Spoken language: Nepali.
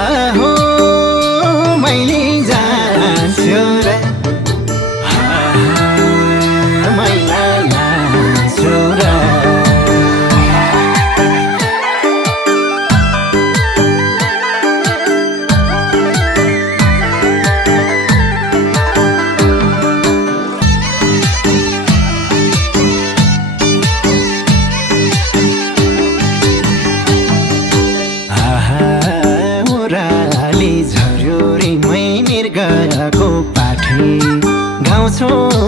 आहो मैले जान्छु र मैला लान्छु र ओराली झर्यो रे मै मृगको पाठी गाउँ छोड